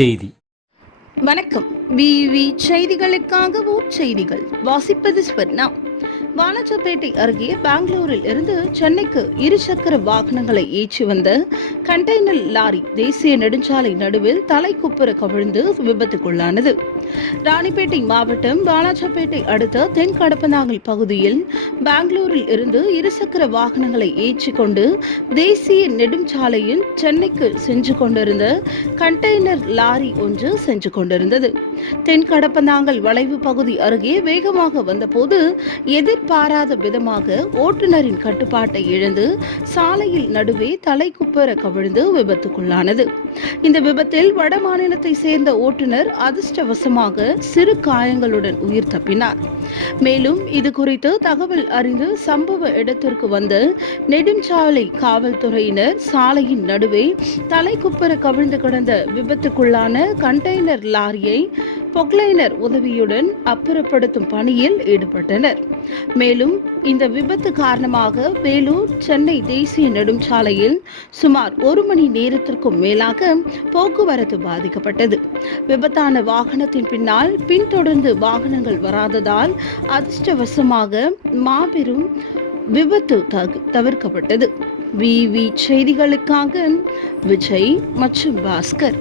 செய்தி. வணக்கம். விவி செய்திகளுக்காக செய்திகள் வாசிப்பது ஸ்வர்ணா. வாலாஜாபேட்டை அருகே பெங்களூரில் இருந்து சென்னைக்கு இருசக்கர வாகனங்களை ஏற்றி வந்த கண்டெய்னர் லாரி தேசிய நெடுஞ்சாலை நடுவில் தலைக்குப்புற கவிழ்ந்து விபத்துக்குள்ளானது. ராணிப்பேட்டை மாவட்டம் வாலாஜாபேட்டை அடுத்த தென்கடப்பனாங்கல் பகுதியில் பெங்களூரில் இருந்து இருசக்கர வாகனங்களை ஏற்றி கொண்டு தேசிய நெடுஞ்சாலையில் சென்னைக்கு சென்று கொண்டிருந்த கண்டெய்னர் லாரி ஒன்று சென்று கொண்டிருந்தது. தென்கடப்பனாங்கல் வளைவு பகுதி அருகே வேகமாக வந்தபோது எதிர்பாராத விதமாக ஓட்டுநரின் கட்டுப்பாட்டை இழந்து சாலையில் நடுவே தலைக்குப்புற கவிழ்ந்து விபத்துக்குள்ளானது. இந்த விபத்தில் வட மாநிலத்தை சேர்ந்த ஓட்டுநர் அதிர்ஷ்டவசமாக சிறு காயங்களுடன் உயிர் தப்பினார். மேலும் இது குறித்து தகவல் அறிந்து சம்பவ இடத்திற்கு வந்த நெடுஞ்சாலை காவல்துறையினர் சாலையின் நடுவே தலைக்குப்புற கவிழ்ந்து கிடந்த விபத்துக்குள்ளான கண்டெய்னர் லாரியை பொக்லைனர் உதவியுடன் அப்புறப்படுத்தும் பணியில் ஈடுபட்டனர். மேலும் இந்த விபத்து காரணமாக வேலூர் சென்னை தேசிய நெடுஞ்சாலையில் சுமார் 1 மணி நேரத்திற்கும் மேலாக போக்குவரத்து பாதிக்கப்பட்டது. விபத்தான வாகனத்தின் பின்னால் பின்தொடர்ந்து வாகனங்கள் வராததால் அதிர்ஷ்டவசமாக மாபெரும் விபத்து தவிர்க்கப்பட்டது. விவி செய்திகளுக்காக விஜய் மற்றும் பாஸ்கர்.